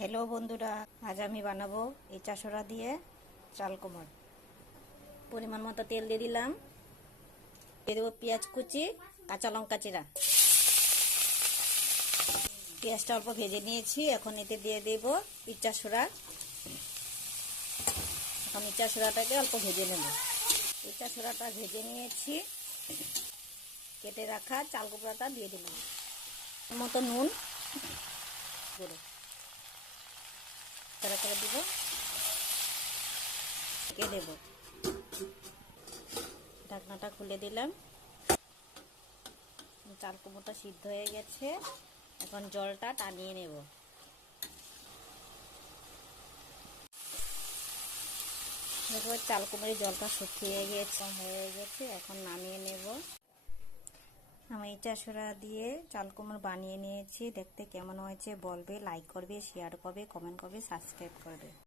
Hello বন্ধুরা, আজ আমি বানাবো ইচা সোরা দিয়ে চাল কুমড়। পরিমাণ মতো তেল দিয়ে দিলাম, দিয়ে দেবো পেঁয়াজ কুচি, কাঁচা লঙ্কা চিরা। পেঁয়াজটা অল্প ভেজে নিয়েছি, এখন এতে দিয়ে দেব ইচা সোরা। এখন ইচা সোরাটাকে অল্প ভেজে নেব। ইচা সোরাটা ভেজে নিয়েছি, কেটে রাখা চাল কুমড়াটা দিয়ে দিলাম। মতো নুন গুঁড়ো করে দিব, ঢেকে দেব। ঢাকনাটা খুলে দিলাম। চাল কুমড়োটা সিদ্ধ হয়ে গেছে, এখন জলটা টানিয়ে নেব। এরপর চাল কুমড়োর জলটা শুকিয়ে গেছে, এখন নামিয়ে নেব। আমি ইচা সোরা দিয়ে চাল কুমড়ো বানিয়ে নিয়েছি। দেখতে কেমন হয়েছে বলবে, লাইক করবে, শেয়ার করবে, কমেন্ট করবে, সাবস্ক্রাইব করবে।